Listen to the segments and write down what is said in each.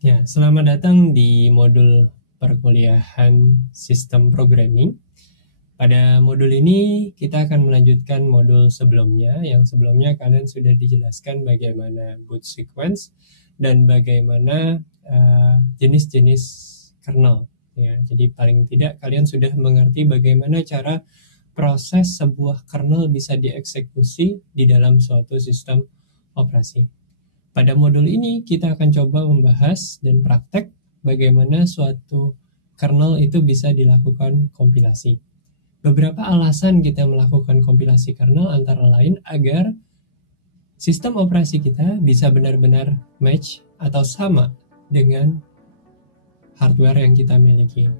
Ya, selamat datang di modul perkuliahan sistem programming. Pada modul ini kita akan melanjutkan modul sebelumnya, yang sebelumnya kalian sudah dijelaskan bagaimana boot sequence dan bagaimana jenis-jenis kernel. Ya, jadi paling tidak kalian sudah mengerti bagaimana cara proses sebuah kernel bisa dieksekusi di dalam suatu sistem operasi. Pada modul ini kita akan coba membahas dan praktek bagaimana suatu kernel itu bisa dilakukan kompilasi. Beberapa alasan kita melakukan kompilasi kernel antara lain agar sistem operasi kita bisa benar-benar match atau sama dengan hardware yang kita miliki.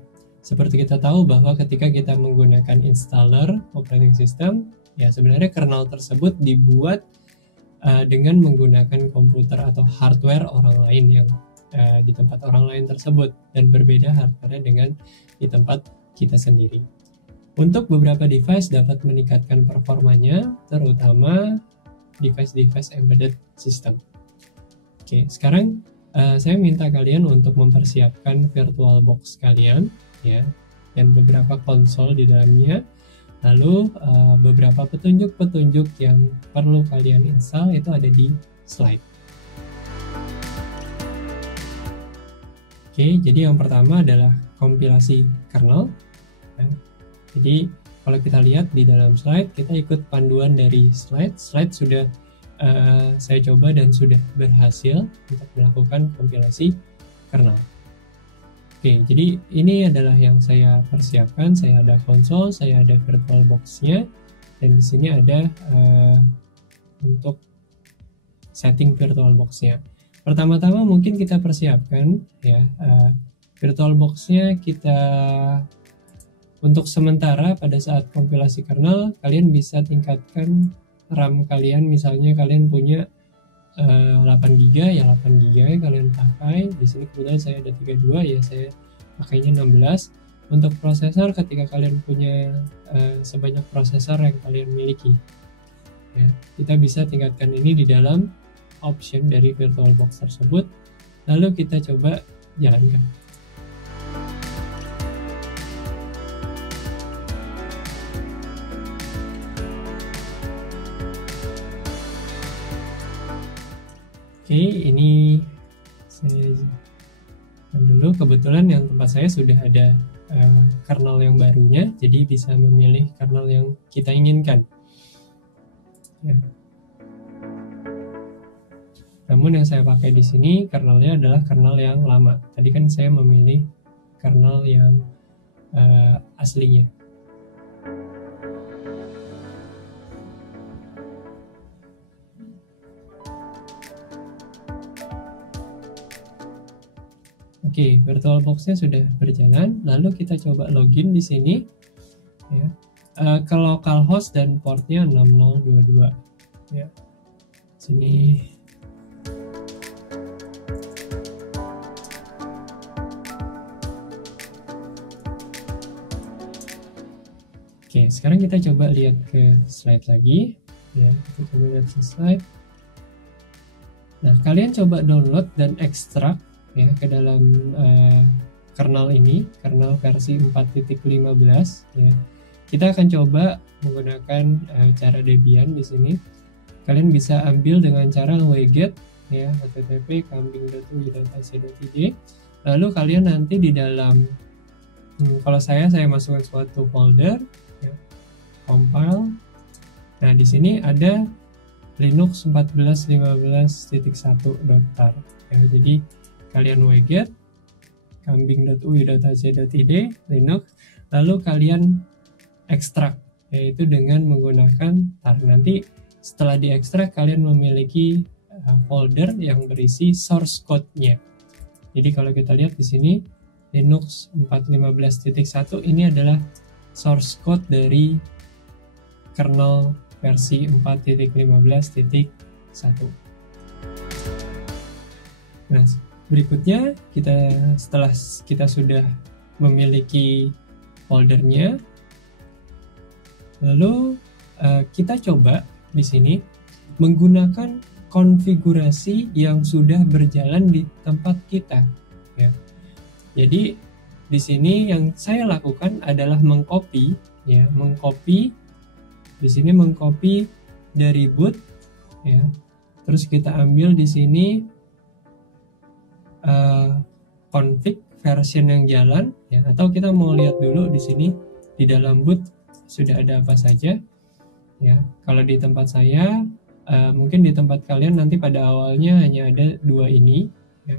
Seperti kita tahu bahwa ketika kita menggunakan installer operating system, ya sebenarnya kernel tersebut dibuat dengan menggunakan komputer atau hardware orang lain yang di tempat orang lain tersebut, dan berbeda hardware dengan di tempat kita sendiri. Untuk beberapa device dapat meningkatkan performanya, terutama device-device embedded system. Oke, sekarang saya minta kalian untuk mempersiapkan VirtualBox kalian, ya, dan beberapa konsol di dalamnya. Lalu beberapa petunjuk-petunjuk yang perlu kalian install itu ada di slide. Oke, jadi yang pertama adalah kompilasi kernel. Jadi kalau kita lihat di dalam slide, kita ikut panduan dari slide. Slide sudah saya coba dan sudah berhasil untuk melakukan kompilasi kernel. Oke, jadi ini adalah yang saya persiapkan. Saya ada konsol, saya ada VirtualBox-nya, dan di sini ada untuk setting VirtualBox-nya. Pertama-tama mungkin kita persiapkan ya VirtualBox-nya. Kita untuk sementara pada saat kompilasi kernel, kalian bisa tingkatkan RAM kalian. Misalnya kalian punya 8 GB ya 8 GB kalian pakai. Di sini kebetulan saya ada 32 ya, saya pakainya 16. Untuk prosesor, ketika kalian punya sebanyak prosesor yang kalian miliki, ya, kita bisa tingkatkan ini di dalam option dari VirtualBox tersebut. Lalu kita coba jalankan. Oke, ini saya dulu. Kebetulan yang tempat saya sudah ada kernel yang barunya, jadi bisa memilih kernel yang kita inginkan. Ya. Namun yang saya pakai di sini kernelnya adalah kernel yang lama. Tadi kan saya memilih kernel yang aslinya. Oke, VirtualBox-nya sudah berjalan. Lalu kita coba login di sini, ya, ke localhost dan portnya 6022. Ya, sini. Oke, sekarang kita coba lihat ke slide lagi. Ya, kita coba lihat ke slide. Nah, kalian coba download dan ekstrak ya ke dalam kernel ini, kernel versi 4.15 ya. Kita akan coba menggunakan cara Debian di sini. Kalian bisa ambil dengan cara wget ya, http kambing.ui.ac.id. Lalu kalian nanti di dalam kalau saya masukkan suatu folder ya, compile. Nah, di sini ada Linux 14.15.1.tar ya. Jadi kalian wget kambing.ui.ac.id Linux, lalu kalian ekstrak, yaitu dengan menggunakan tar. Nanti setelah diekstrak kalian memiliki folder yang berisi source code-nya. Jadi kalau kita lihat di sini Linux 4.15.1 ini adalah source code dari kernel versi 4.15.1. Nah, berikutnya setelah kita sudah memiliki foldernya, lalu kita coba di sini menggunakan konfigurasi yang sudah berjalan di tempat kita, ya. Jadi di sini yang saya lakukan adalah mengcopy, ya, di sini mengcopy dari boot, ya. Terus kita ambil di sini config version yang jalan, ya, atau kita mau lihat dulu di sini di dalam boot sudah ada apa saja, ya. Kalau di tempat saya, mungkin di tempat kalian nanti pada awalnya hanya ada 2 ini, ya,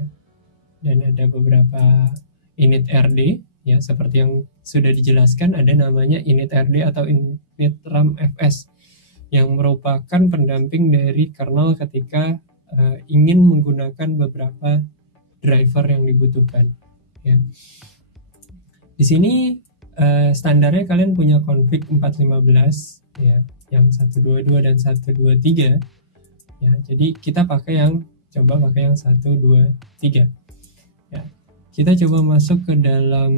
dan ada beberapa init RD, ya, seperti yang sudah dijelaskan, ada namanya init RD atau init RAM FS yang merupakan pendamping dari kernel ketika ingin menggunakan beberapa driver yang dibutuhkan, ya. Di sini standarnya kalian punya config 415, ya, yang 122 dan 123, ya. Jadi kita coba pakai yang 123, ya. Kita coba masuk ke dalam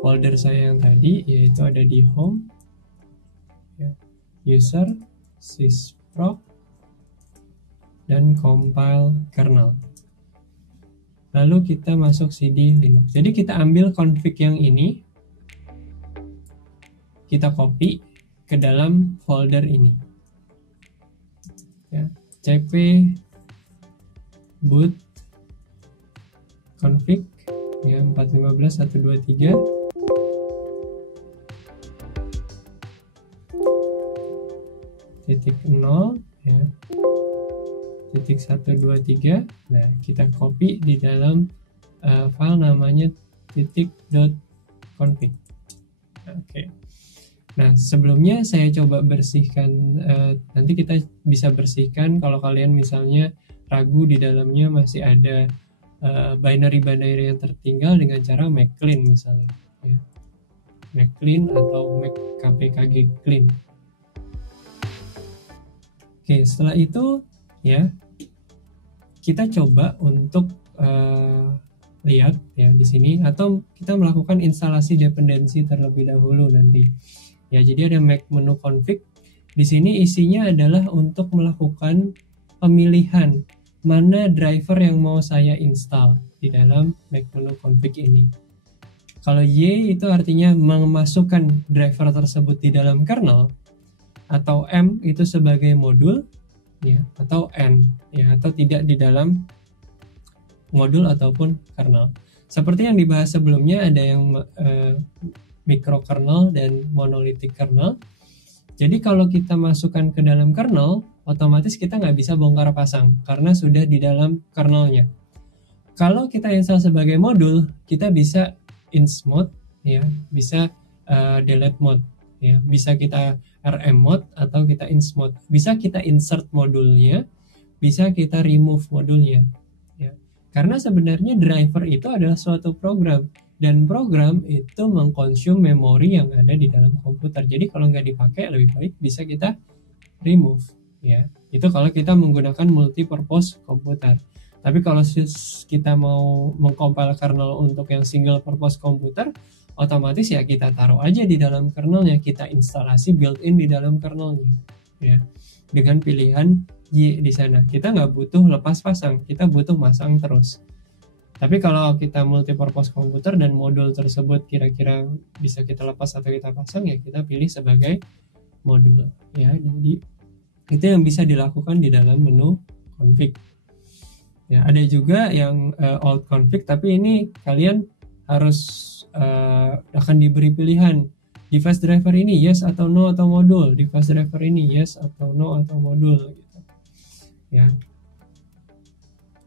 folder saya yang tadi, yaitu ada di home, ya, user, sysproc, dan compile kernel. Lalu kita masuk cd linux. Jadi kita ambil config yang ini, kita copy ke dalam folder ini, ya, cp boot config, ya, 415.123, .0, ya, .123. Nah, kita copy di dalam file namanya .config. Oke. Nah, sebelumnya saya coba bersihkan, nanti kita bisa bersihkan kalau kalian misalnya ragu di dalamnya masih ada binary-binary yang tertinggal dengan cara make clean misalnya, ya. Make clean atau make kpkg clean. Oke, setelah itu, ya, kita coba untuk lihat, ya, di sini, atau kita melakukan instalasi dependensi terlebih dahulu nanti. Ya, jadi ada make menu config. Di sini isinya adalah untuk melakukan pemilihan mana driver yang mau saya install di dalam make menu config ini. Kalau Y itu artinya memasukkan driver tersebut di dalam kernel, atau M itu sebagai modul, ya, atau N, ya, atau tidak di dalam modul ataupun kernel. Seperti yang dibahas sebelumnya, ada yang microkernel dan monolithic kernel. Jadi kalau kita masukkan ke dalam kernel, otomatis kita nggak bisa bongkar pasang karena sudah di dalam kernelnya. Kalau kita install sebagai modul, kita bisa ins mode, ya, bisa delete mode, ya, bisa kita rm mode atau kita ins mode, bisa kita insert modulnya, bisa kita remove modulnya, ya. Karena sebenarnya driver itu adalah suatu program, dan program itu mengkonsum memori yang ada di dalam komputer. Jadi kalau nggak dipakai, lebih baik bisa kita remove, ya. Itu kalau kita menggunakan multi-purpose komputer. Tapi kalau kita mau mengcompile kernel untuk yang single purpose komputer, otomatis ya kita taruh aja di dalam kernelnya, kita instalasi built-in di dalam kernelnya, ya, dengan pilihan Y di sana. Kita nggak butuh lepas pasang, kita butuh masang terus. Tapi kalau kita multi-purpose komputer dan modul tersebut kira-kira bisa kita lepas atau kita pasang, ya kita pilih sebagai modul, ya. Jadi itu yang bisa dilakukan di dalam menu config. Ya, ada juga yang old config, tapi ini kalian harus akan diberi pilihan device driver ini yes atau no atau modul, device driver ini yes atau no atau modul, gitu, ya.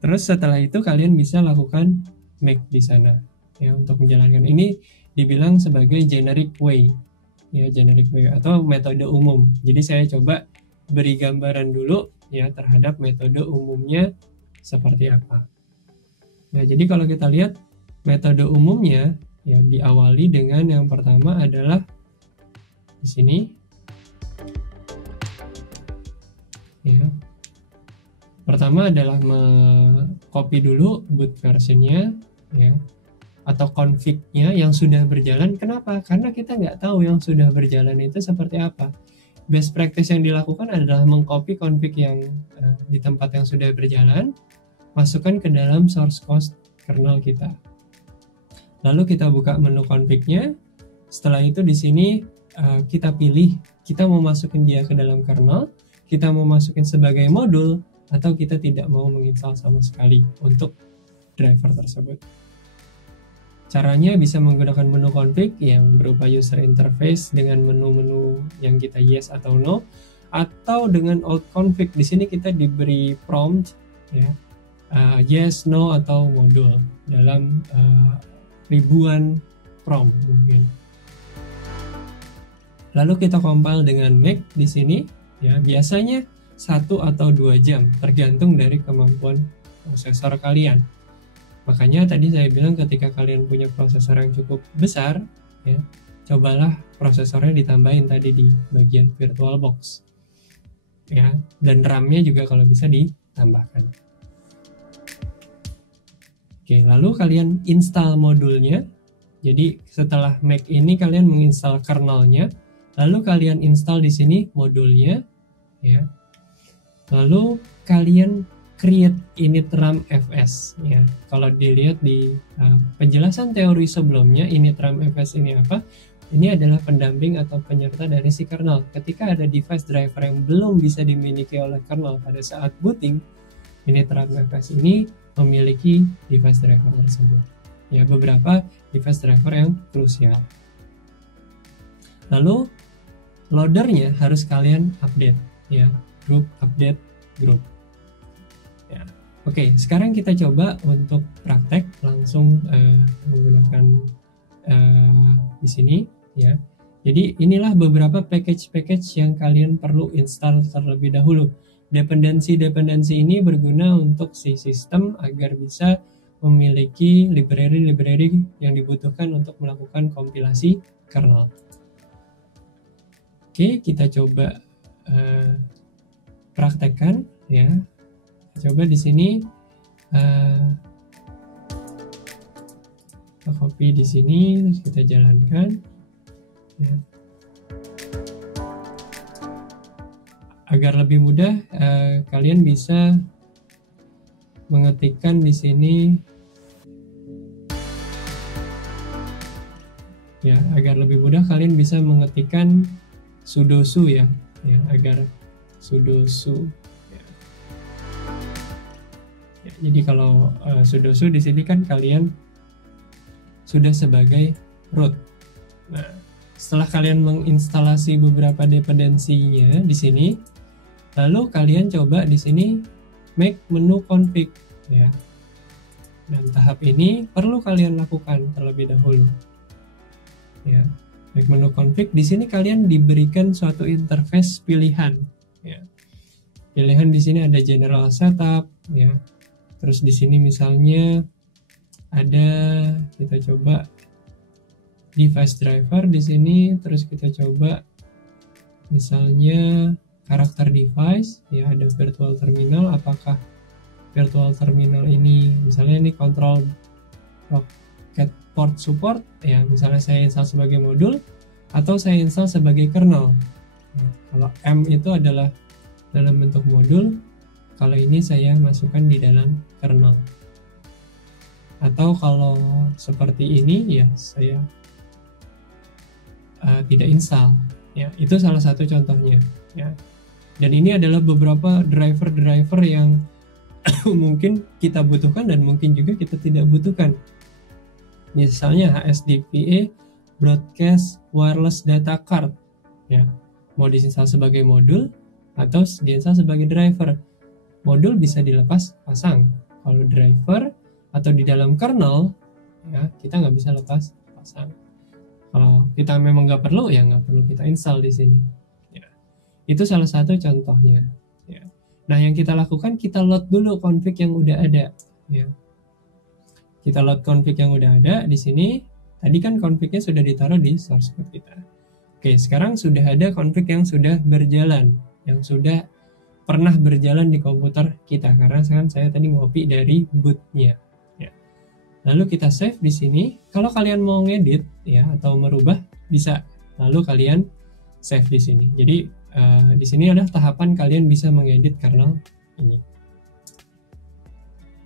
Terus setelah itu kalian bisa lakukan make di sana, ya, untuk menjalankan ini dibilang sebagai generic way, ya, generic way atau metode umum. Jadi saya coba beri gambaran dulu, ya, terhadap metode umumnya seperti apa. Nah, jadi kalau kita lihat metode umumnya, ya, diawali dengan yang pertama adalah di sini, ya. Pertama adalah copy dulu boot versionnya, ya, atau config-nya yang sudah berjalan. Kenapa? Karena kita nggak tahu yang sudah berjalan itu seperti apa. best practice yang dilakukan adalah mengcopy config yang di tempat yang sudah berjalan, masukkan ke dalam source code kernel kita. Lalu kita buka menu config-nya. Setelah itu di sini kita pilih kita mau masukin dia ke dalam kernel, kita mau masukin sebagai modul, atau kita tidak mau menginstal sama sekali untuk driver tersebut. Caranya bisa menggunakan menu config yang berupa user interface dengan menu-menu yang kita yes atau no, atau dengan out config. Di sini kita diberi prompt ya, yes, no, atau modul dalam ribuan prompt mungkin. Lalu kita compile dengan make di sini ya, biasanya 1 atau 2 jam tergantung dari kemampuan prosesor kalian. Makanya tadi saya bilang ketika kalian punya prosesor yang cukup besar ya, cobalah prosesornya ditambahin tadi di bagian VirtualBox ya, dan RAM-nya juga kalau bisa ditambahkan. Oke, lalu kalian install modulnya. Jadi setelah make ini kalian menginstal kernelnya, lalu kalian install di sini modulnya ya. Lalu kalian create init RAM FS ya. Kalau dilihat di penjelasan teori sebelumnya, init RAM FS ini apa? Ini adalah pendamping atau penyerta dari si kernel. Ketika ada device driver yang belum bisa dimiliki oleh kernel pada saat booting, init RAM FS ini memiliki device driver tersebut. Ya, beberapa device driver yang krusial. Lalu loadernya harus kalian update ya, group update group. Ya. Oke, sekarang kita coba untuk praktek langsung menggunakan di sini ya. Jadi inilah beberapa package-package yang kalian perlu install terlebih dahulu. Dependensi-dependensi ini berguna untuk si sistem agar bisa memiliki library-library yang dibutuhkan untuk melakukan kompilasi kernel. Oke, kita coba praktekkan ya. Coba di sini kita copy di sini, terus kita jalankan ya. Agar lebih mudah, kalian bisa mengetikkan di sini ya, agar lebih mudah kalian bisa mengetikkan sudo su ya, agar sudo su. Jadi kalau sudo su di sini kan kalian sudah sebagai root. Nah, setelah kalian menginstalasi beberapa dependensinya di sini, lalu kalian coba di sini make menu config ya. Dan tahap ini perlu kalian lakukan terlebih dahulu. Ya, make menu config di sini kalian diberikan suatu interface pilihan ya. Pilihan di sini ada general setup ya. Terus di sini misalnya ada, kita coba device driver di sini, terus kita coba misalnya karakter device ya, ada virtual terminal. Apakah virtual terminal ini misalnya ini control rocket port support ya, misalnya saya install sebagai modul atau saya install sebagai kernel. Kalau M itu adalah dalam bentuk modul, kalau ini saya masukkan di dalam kernel. Atau kalau seperti ini ya saya tidak install ya. Itu salah satu contohnya ya. Dan ini adalah beberapa driver-driver yang mungkin kita butuhkan dan mungkin juga kita tidak butuhkan. Misalnya HSDPA Broadcast Wireless Data Card ya. Mau diinstal sebagai modul atau diinstal sebagai driver. Modul bisa dilepas pasang. Kalau driver atau di dalam kernel ya, kita nggak bisa lepas pasang. Kalau kita memang nggak perlu ya nggak perlu kita install di sini ya. Itu salah satu contohnya ya. Nah, yang kita lakukan, kita load dulu config yang udah ada ya. Kita load config yang udah ada di sini. Tadi kan confignya sudah ditaruh di source code kita. Oke, sekarang sudah ada config yang sudah berjalan, yang sudah pernah berjalan di komputer kita, karena kan saya tadi ngopi dari bootnya ya. Lalu kita save di sini. Kalau kalian mau ngedit ya atau merubah bisa, lalu kalian save di sini. Jadi Di sini adalah tahapan kalian bisa mengedit kernel ini.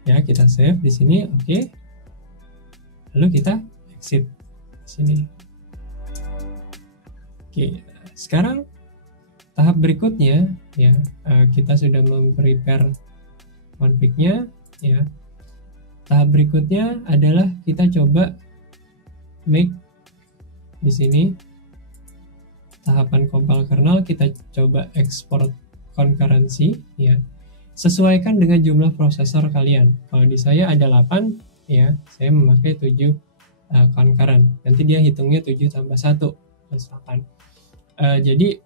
Ya, kita save di sini, oke. Lalu kita exit di sini. Oke, sekarang tahap berikutnya ya, kita sudah memprepare config-nya ya. Tahap berikutnya adalah kita coba make di sini tahapan compile kernel, kita coba export concurrency ya. Sesuaikan dengan jumlah prosesor kalian. Kalau di saya ada 8 ya, saya memakai 7 concurrent. Nanti dia hitungnya 7 tambah 1 plus 8. Jadi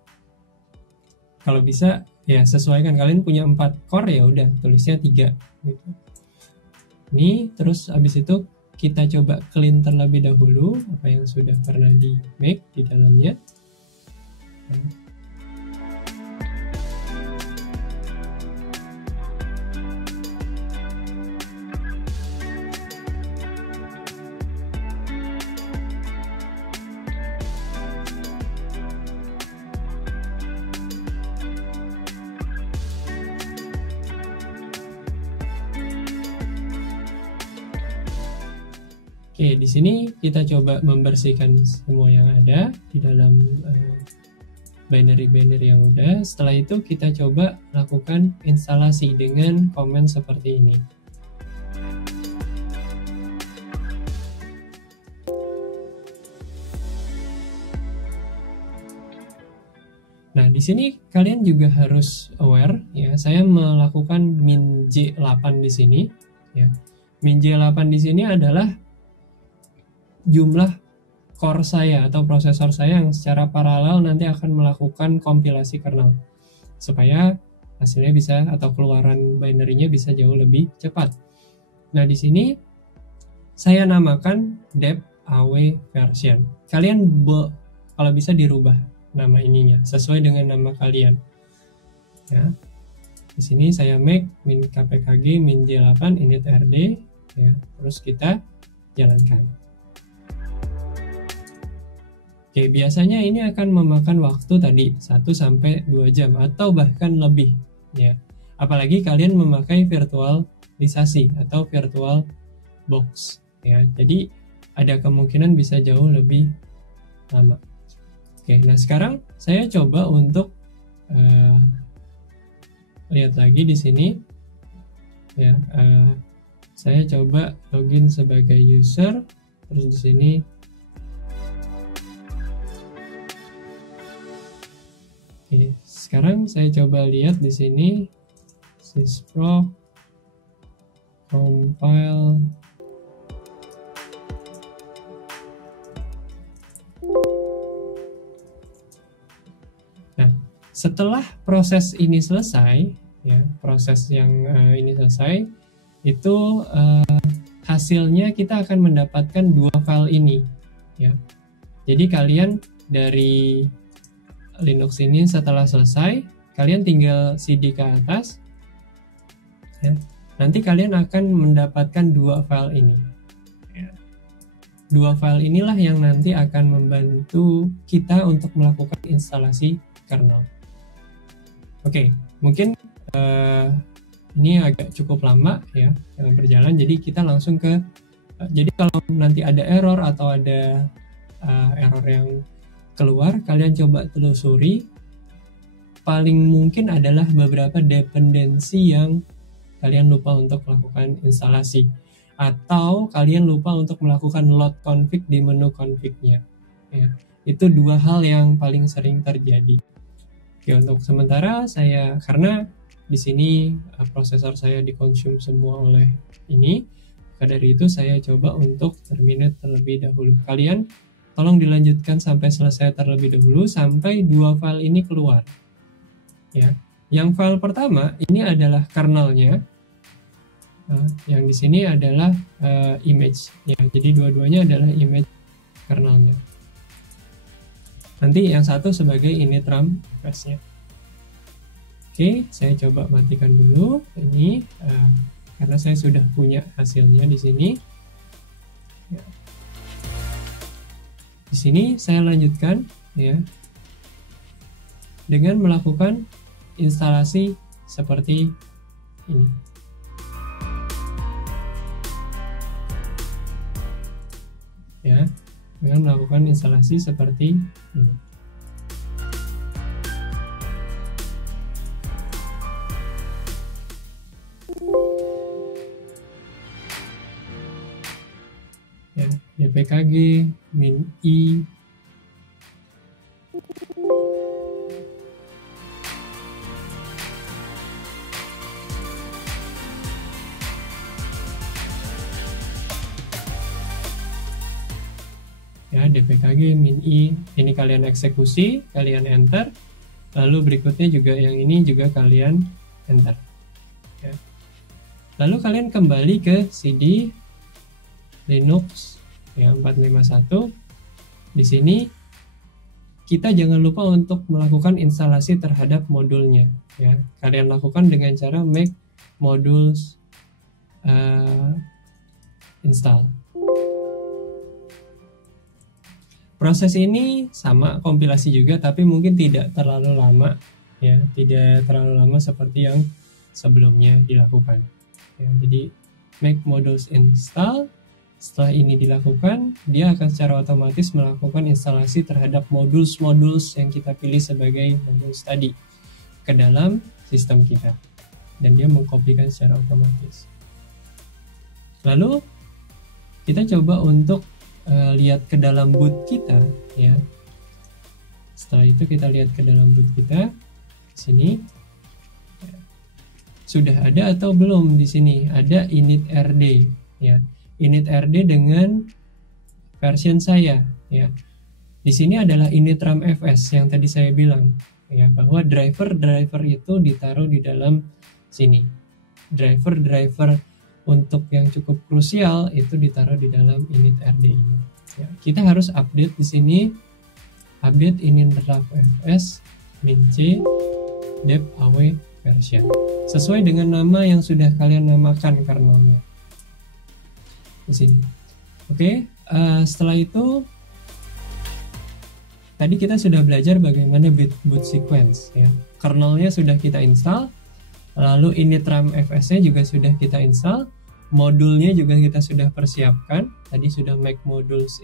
kalau bisa ya sesuaikan, kalian punya 4 core ya udah tulisnya 3 gitu. Ini terus habis itu kita coba clean terlebih dahulu apa yang sudah pernah di make di dalamnya. Oke, di sini kita coba membersihkan semua yang ada di dalam binary-binary yang udah. Setelah itu kita coba lakukan instalasi dengan komen seperti ini. Nah, di sini kalian juga harus aware ya. Saya melakukan min J8 di sini ya. Min J8 di sini adalah jumlah core saya atau prosesor saya yang secara paralel nanti akan melakukan kompilasi kernel supaya hasilnya bisa atau keluaran binary-nya bisa jauh lebih cepat. Nah, di sini saya namakan dep aw version. Kalian kalau bisa dirubah nama ininya sesuai dengan nama kalian. Ya. Di sini saya make min kpkg min j8 init rd ya. Terus kita jalankan. Oke, biasanya ini akan memakan waktu tadi 1-2 jam atau bahkan lebih ya. Apalagi kalian memakai virtualisasi atau virtual box ya. Jadi ada kemungkinan bisa jauh lebih lama. Oke, nah sekarang saya coba untuk lihat lagi di sini ya. Saya coba login sebagai user, terus di sini oke, sekarang saya coba lihat di sini sysproc compile. Nah, setelah proses ini selesai, ya, proses yang ini selesai, itu hasilnya kita akan mendapatkan 2 file ini, ya. Jadi kalian dari Linux ini setelah selesai, kalian tinggal CD ke atas ya. Nanti kalian akan mendapatkan 2 file ini ya. 2 file inilah yang nanti akan membantu kita untuk melakukan instalasi kernel. Oke, mungkin ini agak cukup lama ya dalam berjalan, jadi kita langsung ke jadi kalau nanti ada error atau ada error yang keluar, kalian coba telusuri. Paling mungkin adalah beberapa dependensi yang kalian lupa untuk melakukan instalasi, atau kalian lupa untuk melakukan load config di menu config-nya ya. Itu 2 hal yang paling sering terjadi. Oke, untuk sementara saya, karena di sini prosesor saya dikonsum semua oleh ini, maka dari itu saya coba untuk terminate terlebih dahulu. Kalian tolong dilanjutkan sampai selesai terlebih dahulu sampai 2 file ini keluar. Ya, yang file pertama ini adalah kernelnya. Nah, yang di sini adalah image. Ya, jadi dua-duanya adalah image kernelnya. Nanti yang satu sebagai init RAM address-nya. Oke, saya coba matikan dulu ini karena saya sudah punya hasilnya di sini. Ya. Di sini saya lanjutkan ya. dengan melakukan instalasi seperti ini. Ya, dengan melakukan instalasi seperti ini. Ya, dpkg -i ya, dpkg -i ini kalian eksekusi, kalian enter, lalu berikutnya juga yang ini juga kalian enter ya. Lalu kalian kembali ke CD Linux ya 451. Di sini kita jangan lupa untuk melakukan instalasi terhadap modulnya ya. Kalian lakukan dengan cara make modules install. Proses ini sama, kompilasi juga, tapi mungkin tidak terlalu lama ya, tidak terlalu lama seperti yang sebelumnya dilakukan ya. Jadi make modules install, setelah ini dilakukan, dia akan secara otomatis melakukan instalasi terhadap modules yang kita pilih sebagai modules tadi ke dalam sistem kita, dan dia mengkopikan secara otomatis. Lalu kita coba untuk lihat ke dalam boot kita ya. Setelah itu kita lihat ke dalam boot kita. Sini sudah ada atau belum? Di sini ada initrd ya. Initrd dengan version saya ya. Di sini adalah initramfs yang tadi saya bilang ya, bahwa driver itu ditaruh di dalam sini. Driver untuk yang cukup krusial itu ditaruh di dalam initrd ini. Ya, kita harus update di sini, update initramfs -c dev aw version sesuai dengan nama yang sudah kalian namakan kernelnya di sini. Oke, setelah itu tadi kita sudah belajar bagaimana boot sequence ya. Kernelnya sudah kita install, lalu initramfs-nya juga sudah kita install. Modulnya juga kita sudah persiapkan, tadi sudah make modules,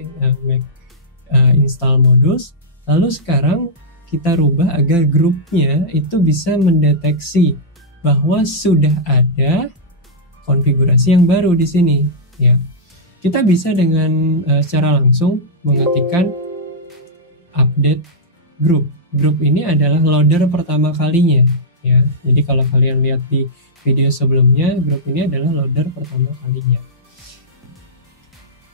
install modules. Lalu sekarang kita rubah agar grupnya itu bisa mendeteksi bahwa sudah ada konfigurasi yang baru di sini ya. Kita bisa dengan secara langsung mengetikkan update group. Grup ini adalah loader pertama kalinya ya. Jadi kalau kalian lihat di video sebelumnya, grup ini adalah loader pertama kalinya.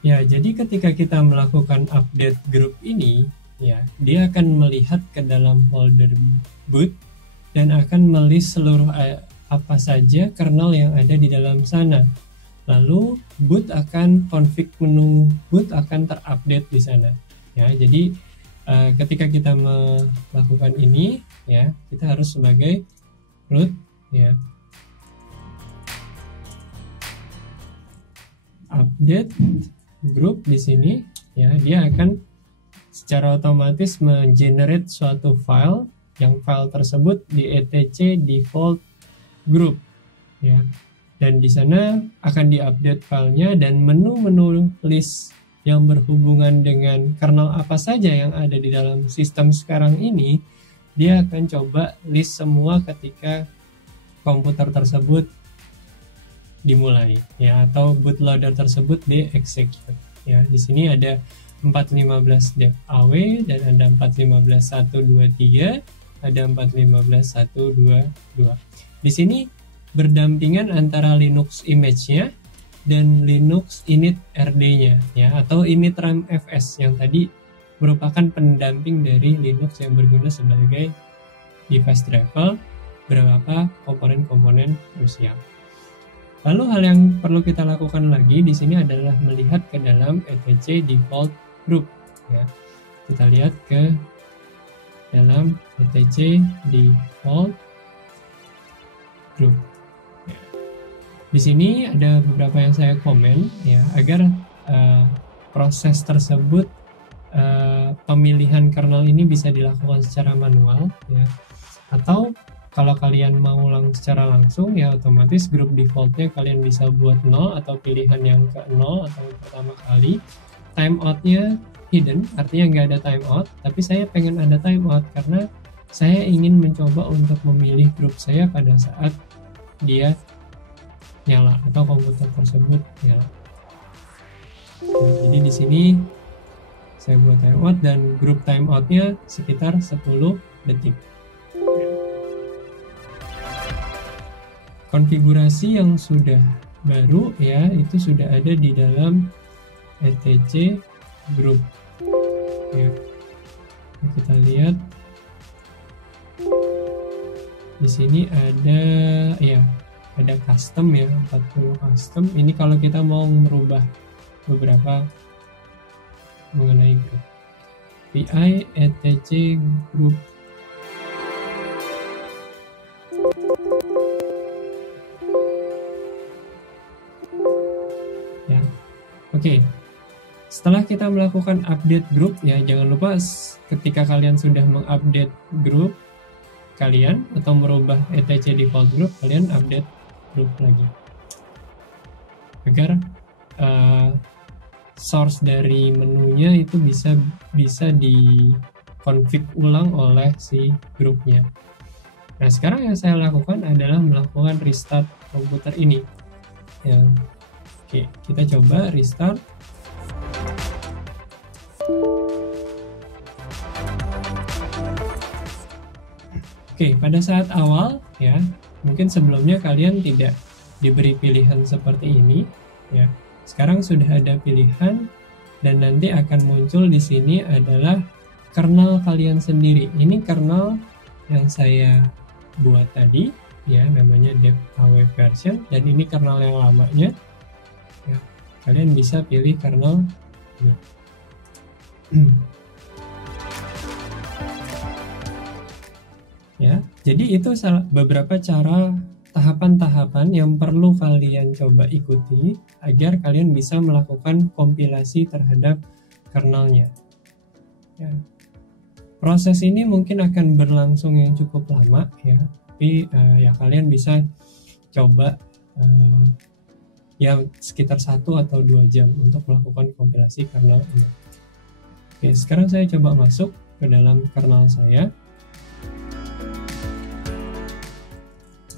Ya, jadi ketika kita melakukan update grup ini, ya, dia akan melihat ke dalam folder boot dan akan melist seluruh apa saja kernel yang ada di dalam sana. Lalu boot akan config menu boot akan terupdate di sana. Ya, jadi ketika kita melakukan ini, ya, kita harus sebagai root, ya, update group di sini ya, dia akan secara otomatis mengenerate suatu file yang file tersebut di etc default group ya, dan di sana akan diupdate filenya dan menu-menu list yang berhubungan dengan kernel apa saja yang ada di dalam sistem sekarang ini, dia akan coba list semua ketika komputer tersebut dimulai ya, atau bootloader tersebut di-execute ya. Di sini ada 415 dev aw dan ada 415.123, ada 415.122. Di sini berdampingan antara Linux image-nya dan Linux initrd-nya ya, atau initramfs yang tadi merupakan pendamping dari Linux yang berguna sebagai device driver beberapa komponen-komponen krusial. Lalu hal yang perlu kita lakukan lagi di sini adalah melihat ke dalam etc default group ya. Kita lihat ke dalam etc default group. Ya. Di sini ada beberapa yang saya komen ya, agar proses tersebut pemilihan kernel ini bisa dilakukan secara manual ya, atau kalau kalian mau secara langsung ya otomatis grup defaultnya kalian bisa buat 0 atau pilihan yang ke 0 atau yang pertama kali. Timeoutnya hidden, artinya nggak ada timeout, tapi saya pengen ada timeout karena saya ingin mencoba untuk memilih grup saya pada saat dia nyala atau komputer tersebut nyala. Nah, jadi di sini saya buat timeout dan grup timeoutnya sekitar 10 detik. Konfigurasi yang sudah baru ya itu sudah ada di dalam etc group ya. Nah, kita lihat di sini ada ya, ada custom ya, 40 custom. Ini kalau kita mau merubah beberapa mengenai grup. PI etc group ya. Oke. Setelah kita melakukan update grup ya, jangan lupa ketika kalian sudah mengupdate grup kalian atau merubah etc default group, kalian update grup lagi agar source dari menunya itu bisa di-config ulang oleh si grupnya. Nah, sekarang yang saya lakukan adalah melakukan restart komputer ini. Ya. Oke, kita coba restart. Oke, pada saat awal ya, mungkin sebelumnya kalian tidak diberi pilihan seperti ini ya. Sekarang sudah ada pilihan dan nanti akan muncul di sini adalah kernel kalian sendiri. Ini kernel yang saya buat tadi ya, namanya dev.aw version, dan ini kernel yang lamanya ya. Kalian bisa pilih kernel ini. Ya, jadi itu beberapa cara tahapan-tahapan yang perlu kalian coba ikuti agar kalian bisa melakukan kompilasi terhadap kernelnya. Ya. Proses ini mungkin akan berlangsung yang cukup lama ya, tapi ya kalian bisa coba yang sekitar 1 atau 2 jam untuk melakukan kompilasi kernel ini. Oke, sekarang saya coba masuk ke dalam kernel saya.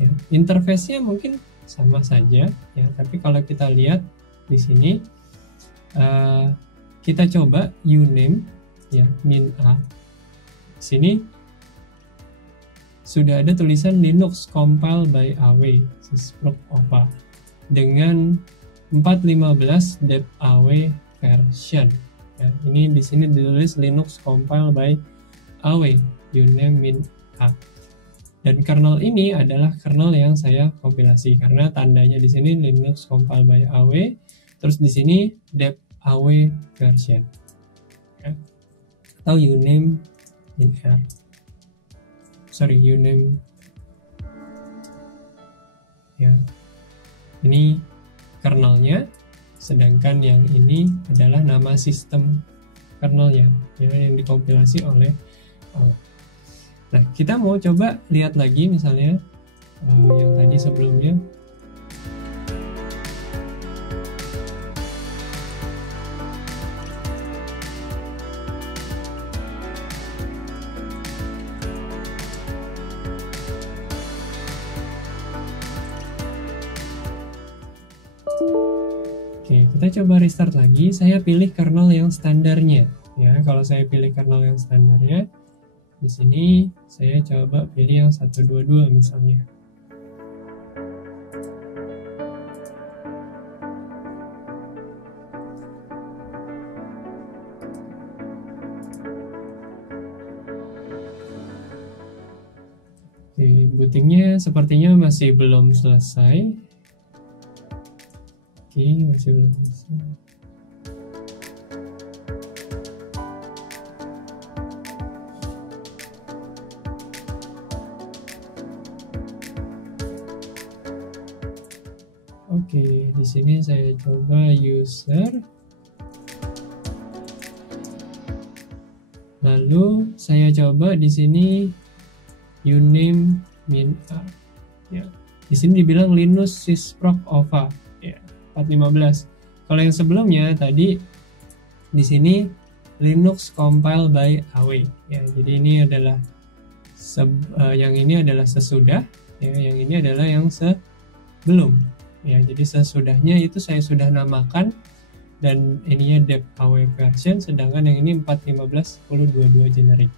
Ya, interface-nya mungkin sama saja ya, tapi kalau kita lihat di sini kita coba uname ya, min a. Sini sudah ada tulisan Linux compile by aw sysproc OPA dengan 4.15 dev.aw version. Ya, ini di sini ditulis Linux compile by aw uname min a. Dan kernel ini adalah kernel yang saya kompilasi karena tandanya di sini Linux compile by aw, terus di sini dev.aw version ya. Atau uname in r. Uname ya. Ini kernelnya, sedangkan yang ini adalah nama sistem kernelnya ya, yang dikompilasi oleh Nah, kita mau coba lihat lagi misalnya yang tadi sebelumnya. Oke, kita coba restart lagi. Saya pilih kernel yang standarnya. Ya, kalau saya pilih kernel yang standarnya, di sini saya coba pilih yang 122 misalnya. Oke, bootingnya sepertinya masih belum selesai. Oke, masih belum selesai. Oke, di sini saya coba user. Lalu saya coba di sini uname min a. Ya. Di sini dibilang Linux sysproc ova ya, 415. Kalau yang sebelumnya tadi di sini Linux compile by awe ya. Jadi ini adalah yang ini adalah sesudah ya, yang ini adalah yang sebelum ya. Jadi sesudahnya itu saya sudah namakan dan ininya dep awe version, sedangkan yang ini 4.15.10.22 generic.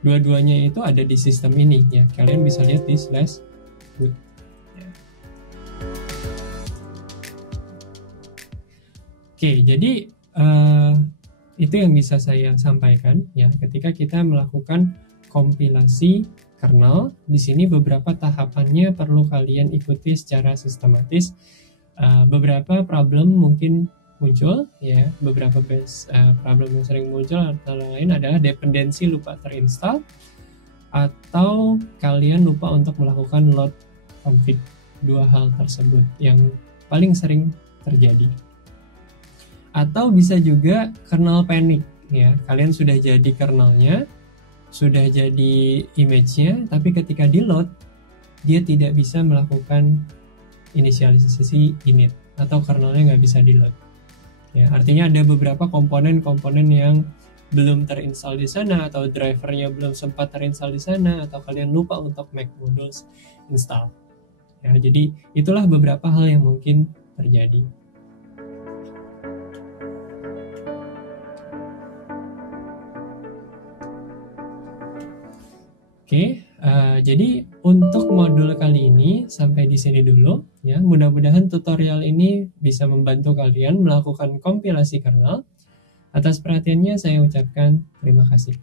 Dua-duanya itu ada di sistem ini ya. Kalian bisa lihat di /boot ya. Oke, jadi itu yang bisa saya sampaikan ya. Ketika kita melakukan kompilasi kernel, di sini beberapa tahapannya perlu kalian ikuti secara sistematis. Beberapa problem mungkin muncul ya, beberapa problem yang sering muncul antara lain adalah dependensi lupa terinstall atau kalian lupa untuk melakukan load config. Dua hal tersebut yang paling sering terjadi. Atau bisa juga kernel panic ya, kalian sudah jadi kernelnya, sudah jadi image-nya, tapi ketika di load dia tidak bisa melakukan inisialisasi init atau kernelnya nggak bisa di load ya. Artinya ada beberapa komponen-komponen yang belum terinstall di sana, atau drivernya belum sempat terinstall di sana, atau kalian lupa untuk make modules install ya. Jadi itulah beberapa hal yang mungkin terjadi. Oke, jadi untuk modul kali ini sampai di sini dulu ya. Mudah-mudahan tutorial ini bisa membantu kalian melakukan kompilasi kernel. Atas perhatiannya saya ucapkan terima kasih.